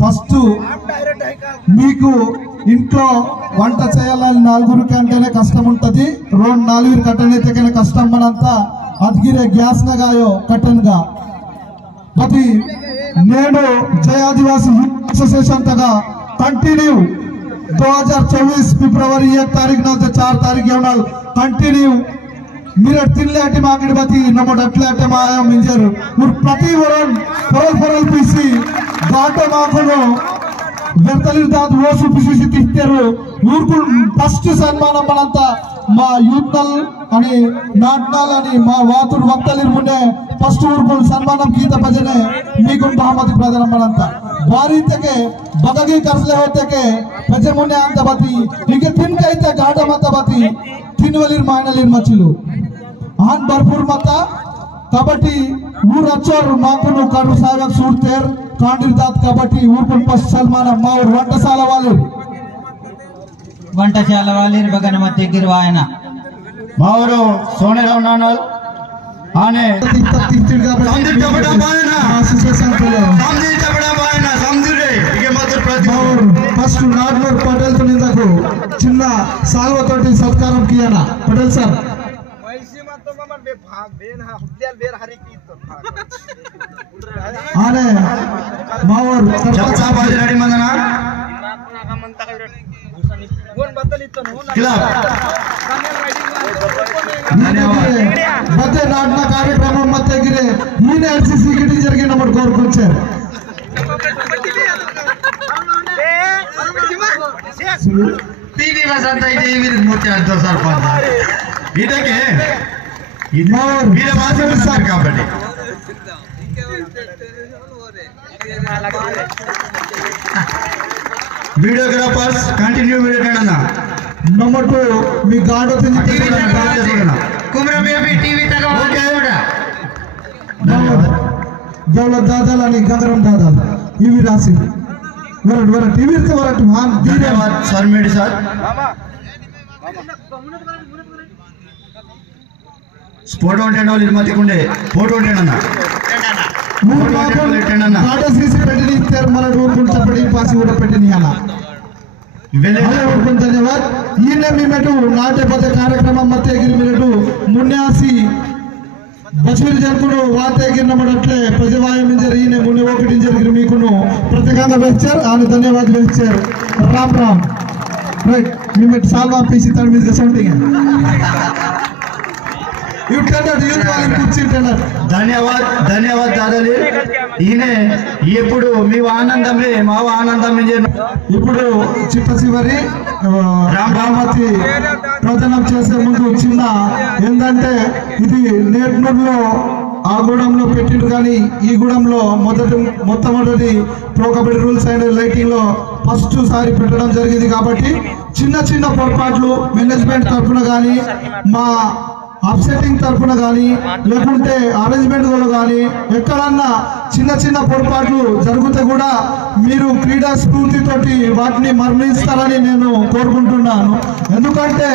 First మీకు ఇంట్లో వంట చేయాలని నలుగురికి అంటేనే కష్టం ఉంటది. 2-4 కట్టనైతే కష్టం మనంతా అదిగిరే గ్యాస్ నగాయో కట్టన్గా బతి నేను जय आदिवासी एसोसिएशन तगा कंटिन्यू 2024 फरवरी 1 तारीख ना 4 तारीख येवनाल कंटिन्यू मेरे तिल्ले अटे मागड़ी बती नमोड अट्ले अटे माया मिंजर और प्रति वरन परल पीसी गाटो माखनो व्यर्थलिर दाद वोसु पीसी तिक्तेरु ऊर्कु फस्ट सन्मानम मనంతా మా యూత్నల్ అని నాట్నాల్ అని మా వాతుడు వక్తలిర్ మునే ఫస్ట్ ఊర్కుల్ సన్మానం గీత భజనే మీకు బహుమతి ప్రదానం మనంతా వారీతకే బగగి కర్సలే होतेके भजे मुने अंत बती इके तिन कइते गाडा मत बती तिनवलिर मायनलिर मचिलु आन भरपूर मता कबड्डी ऊर अच्छोर माकुनु करू सावक सूरतेर कांडिर दात कबड्डी ऊर्कुल फस्ट सन्माనం మా ఊరు వంటశాల వాళ్ళు బగన మధ్య గిర్వాయన మావరు సోనేరావు నానల్ ఆనే సందీప్ డబడా బాయన సందీప్ డబడా బాయన సందీరే ఇకే మాత్ర ప్రతి ఫస్ట్ నార్మల్ పటేల్ తనిందకు చిన్న సాల్వ తోటి సత్కారం కియానా పటేల్ సార్ వైసి మత్త మమన్ బే భాగ్ బేన హుద్యాల్ బేర్ హరి की तो ఆనే మావర్ సర్పంచ్ సాబ్ आज రెడీ మందనా मध्य नाटना कार्यक्रम मत एनसीसी टीचर की नंबर कोरकुंचार टीवी वसंत मूर्ति अंतर सरपंच ಇದಕ್ಕೆ ವೀರ ಮಾಸವಿಸ್ತಾರ కాబట్టి वीडियोग्राफर्स कंटिन्यू वीडियो करना नंबर 2 मी गाडो तिनी टीवी करना कुमरा बेबी टीवी तक ओके ओडा दौलत दादाल आणि गंगराम दादाल इवी रासी वर टीवी चे वर हां धन्यवाद सर मेडी सर स्पोर्ट ఉంటేనో ఇర్మతికుండే ఫోటో ఉంటేనన్నా गाडो सीसी पेटनी इत्तर मन रूकुन चपड़ी पासी ऊर पेटनी आना वेले ऊरकुन धन्यवाद ఈనే మీమెటు నాటే పద కార్యక్రమం మత్తేగిరి మీరెటు మున్యాసి బచిర్ జన్కును వాతేగిరిన మడట్లే ప్రజవాయ మింజర్ ఈనే మున్నే ఒకటి జరిగిరి మీకును ప్రత్యేకంగా వెచ్చర్ ఆని ధన్యవాద వెచ్చర్ రామ్ రామ్ రైట్ మీమెట్ సాల్వా పీసి తడ మీద గసంటింగ్ ధన్యవాद దాదాలి ఈయనే ఇప్పుడు మీ ఆనందమే మా ఆనందమే ఇప్పుడు చిట్ట చివరి రామరామతి ప్రధానం చేసే ముందు చిన్న ఏంటంటే ఇది నేర్నూరులో ఆ గూడెంలో పెట్టిండు కానీ ఈ గూడెంలో మొట్టమొదటి pro kabaddi rules and lighting లో ఫస్ట్ సారి పెట్టడం జరిగింది కాబట్టి చిన్న చిన్న పొరపాట్లు మేనేజ్మెంట్ తరఫున కానీ మా అప్సెటింగ్ తరఫున కానీ లేకుంటే అరేంజ్మెంట్ కూడా కానీ ఎక్కడన్నా చిన్న చిన్న పొరపాట్లు జరిగితే కూడా మీరు క్రీడా స్ఫూర్తితోటి వాటిని మరణిస్తారని నేను కోరుకుంటున్నాను. ఎందుకంటే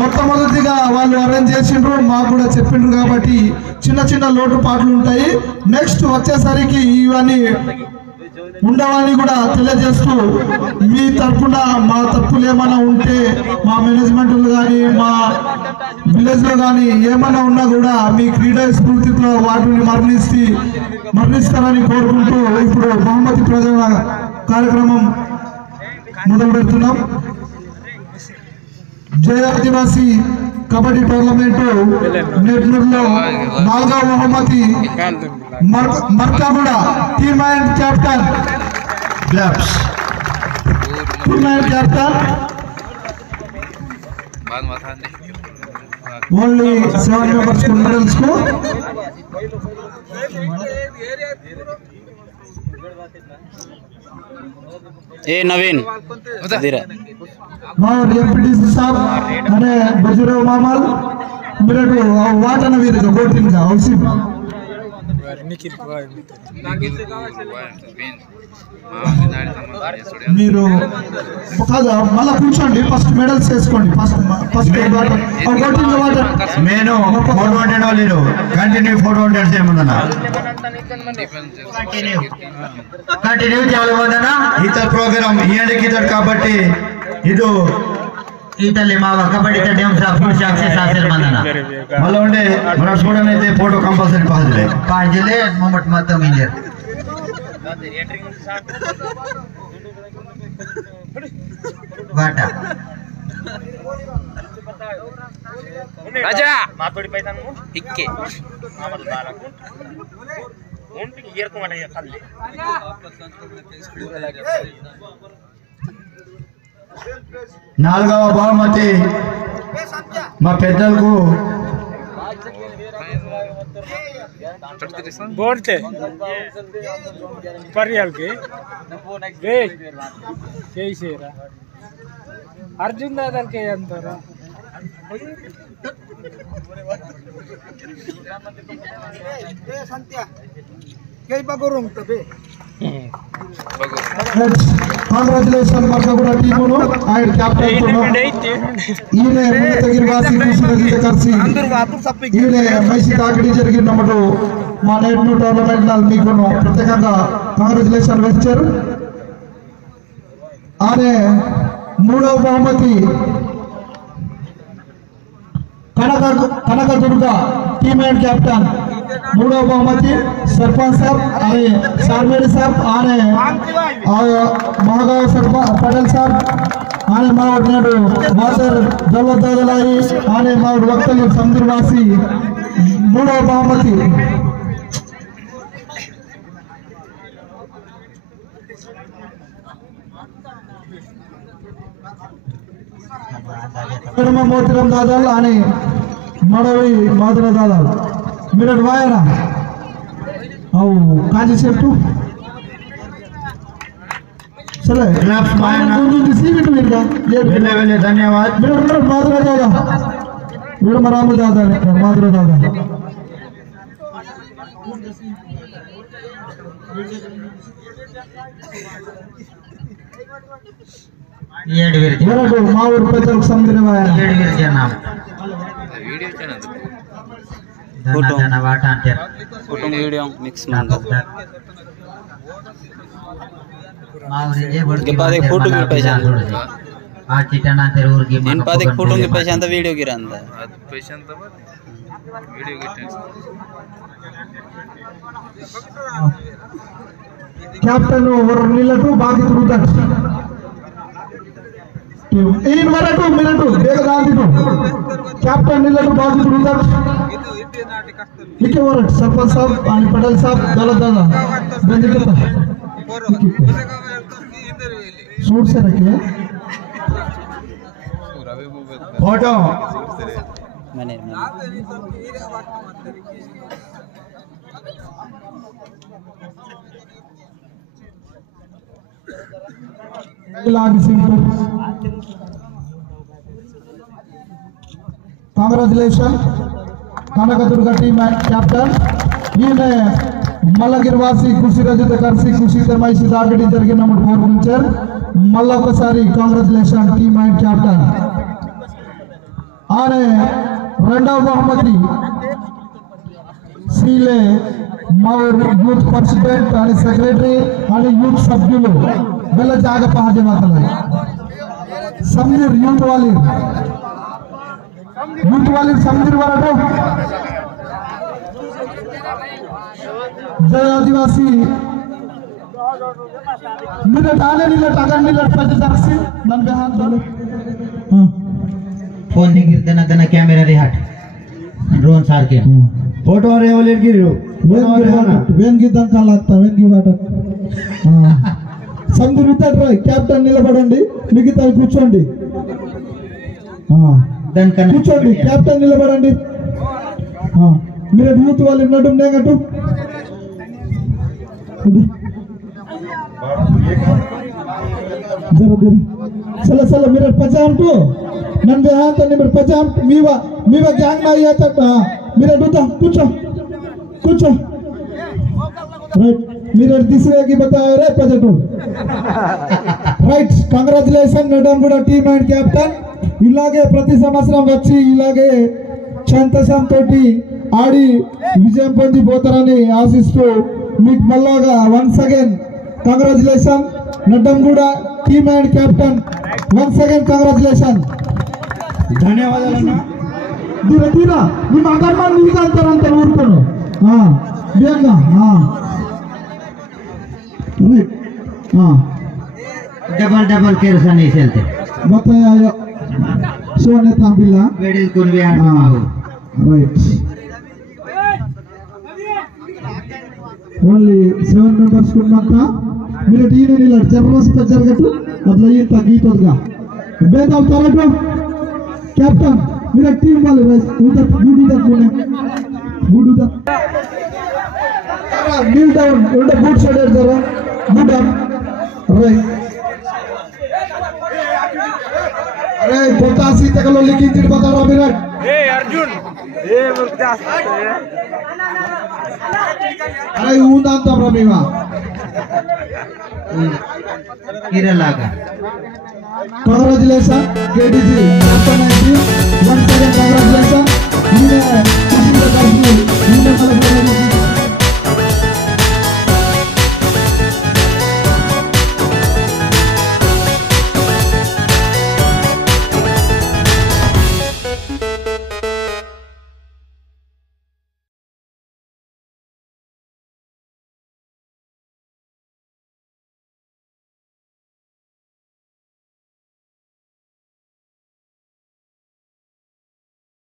మొట్టమొదటిగా వాళ్ళు అరేంజ్ చేసిండ్రు, మాకు కూడా చెప్పిండ్రు కాబట్టి చిన్న చిన్న లోటుపాట్లు ఉంటాయి. నెక్స్ట్ వచ్చేసరికి ఇవన్నీ ఉండవని కూడా తెలియజేస్తూ మీ తరఫున మా తప్పులు ఏమైనా ఉంటే మా మేనేజ్మెంట్లు కానీ మా విలేజ్లో కానీ ఏమైనా ఉన్నా కూడా మీ క్రీడా స్ఫూర్తితో వాటిని మరణిస్తారని కోరుకుంటూ ఇప్పుడు బహుమతి ప్రదాన కార్యక్రమం మొదలు పెడుతున్నాం. జయ ఆదివాసీ కబడ్డీ టోర్నమెంట్ నెట్నూరులో 4వ బహుమతి మర్కాగూడ టీమ్ అండ్ కెప్టెన్ గ్లాబ్స్ team and captain only 7 members medals को ए नवीन और एमपीटीसी साहब अरे बजरो मामल मेरे वाटन वीर का गोटिन का औसी మీరు కాదా మళ్ళీ కూర్చోండి ఫస్ట్ మెడల్స్ వేసుకోండి ఫస్ట్ నేను ఫోటో వంటేనో లేదు కంటిన్యూ ఫోటో వంటే ఏముందన్నా కంటిన్యూ చేయలేదన్నా ఇతర ప్రోగ్రామ్ ఇయడికి ఇతర కాబట్టి ಇದು ఈతల్లి మావ కబడ్డీ తడ్యం ఫుల్ సక్సెస్ हासिल మందనా మళ్ళీ ఉండే మన స్టూడెంట్ అయితే ఫోటో కంపల్సరీ పాజిలే మొమెంట్ మొత్తం ఇంజర్ బాటా రాజా మాతోడి పైతాను ఇక్కే ఆమల్ బాలకు ఒంటికి ఇయర్కమట కల్లే నాలుగవ బహుమతి మా పెద్దలకు बोलते परियाल के कैसे अर्जुन दादा के अंतर కాంగ్రాచులేషన్ మాకు కూడా టీమును ఆయన క్యాప్టెన్ ఈయన ముందగిరివాసి కృష్ణజీ కర్సి ఈయన మైసి తాకిడి జరిగినప్పుడు మా నేటి టోర్నమెంట్ నాలు మీకు ప్రత్యేకంగా కాంగ్రాచులేషన్ వచ్చారు ఆనే మూడవ బహుమతి కనకదుర్గ టీమ్ అండ్ కెప్టెన్ మూడవ బహుమతి सरपंच साहब आणि सारमेडी साहब आणि महागाव सरपंच पटेल साहब आणि मावड नाडू मातर दौलतदादालाई आणि मावड वक्तली समुद्रवासी మూడవ బహుమతి मोतीराम दादाल आणि मडवी माधुरा दादाल मिरट वायरा काजी सेफ्टू चले धन्यवाद मिरट माधुरा दादा विडमराम दादा माधुरा दादा మా ఊరు పెద్దలకు సంబంధించిన वीडियो मिक्स फोटो के पैसा इन पादे फोटो के पैसा अंत वीडियो की रंदा पैसा अंत वीडियो की कैप्टन ओवर निलटू बाकी तुरुदट इन वरटू मिनटू ಬೇಗ ಗಾಂಧಿಟು कैप्टन निलटू बाकी तुरुदट इके वरट सरपंच साहब आणि पटेल साहब दौलत दादा बंदिकता सूट से रखिए फोटो मने कांग्रेचुलेशन कनकदुर्ग टीम कैप्टन ఈయన మల్లగిరివాసి కృషి రజిత కర్సి కృషి మైసి దాగడి జరిగిన కోరుకుంటారు మళ్ళీ ఒకసారి కాంగ్రెచులేషన్ టీమ్ అండ్ कैप्टन ఆనే రెండవ బహుమతి శ్రీలే మౌర్ యూత్ ప్రెసిడెంట్ आणि సెక్రటరీ आणि యూత్ సభ్యులు बेला जागा पाहते मात्र समीर यूथ वाली समीर वराठो जय आदिवासी मिनट आने निलट अगर निलट पद दर्शी नन बेहान बोलो फोन नहीं गिरते ना तना कैमरा रे हट ड्रोन सार के फोटो रे वाले गिरो वेन की दंका लगता वेन की बात हां సందురుతాడు కెప్టెన్ నిలబడండి మిగతా కూర్చోండి కూర్చోండి కెప్టెన్ నిలబడండి మీరు యూత్ వాళ్ళు ఉన్నట్టు నేగట్టు चला चला मेरे पजाम तो नन बे हाथ ने मेरे पजाम मीवा गैंग ना ये तक मेरे दूता कुछ మీరు తీసివేకి బతాయరే పెద్దటు right. Congratulation Nedanguda team and captain. ఇలాగే ప్రతి సంవత్సరం వచ్చి ఇలాగే సంతోషం తోటి ఆడి విజయం పొందిపోతారని ఆశిస్తూ మీకు మళ్ళాగా once again congratulation Nedanguda team and captain. Once again congratulation. ధన్యవాదాలన్నా. తీరా తీరా ನಿಮ್ಮ ಅಗರ್ಮ ನೀಗ ಅಂತಾರಂತ ಊರ್ಕೊಂಡು ಬೇಗ डबल डबल केरसा नहीं चलते बताया सोने थांबिला वेडिल कुन भी right. Only 7 members ಕುಮ್ಮಂತ మీరు టీనే నిలడు జర్రస్ పెచ్చర్గట్టు అట్లా ఇంత గీతోగా బేదావ్ తరటు కెప్టెన్ मेरा टीम वाले उधर बूढ़ नील डाउन उधर बूट साइड जरा बूट अप राइट. अरे पोतासी तकलो लिखी चिट बता रहा विराट. ए अर्जुन ए मुक्ता अरे ऊंदा तो प्रमीवा केरला का congratulations KDG. Once again congratulations.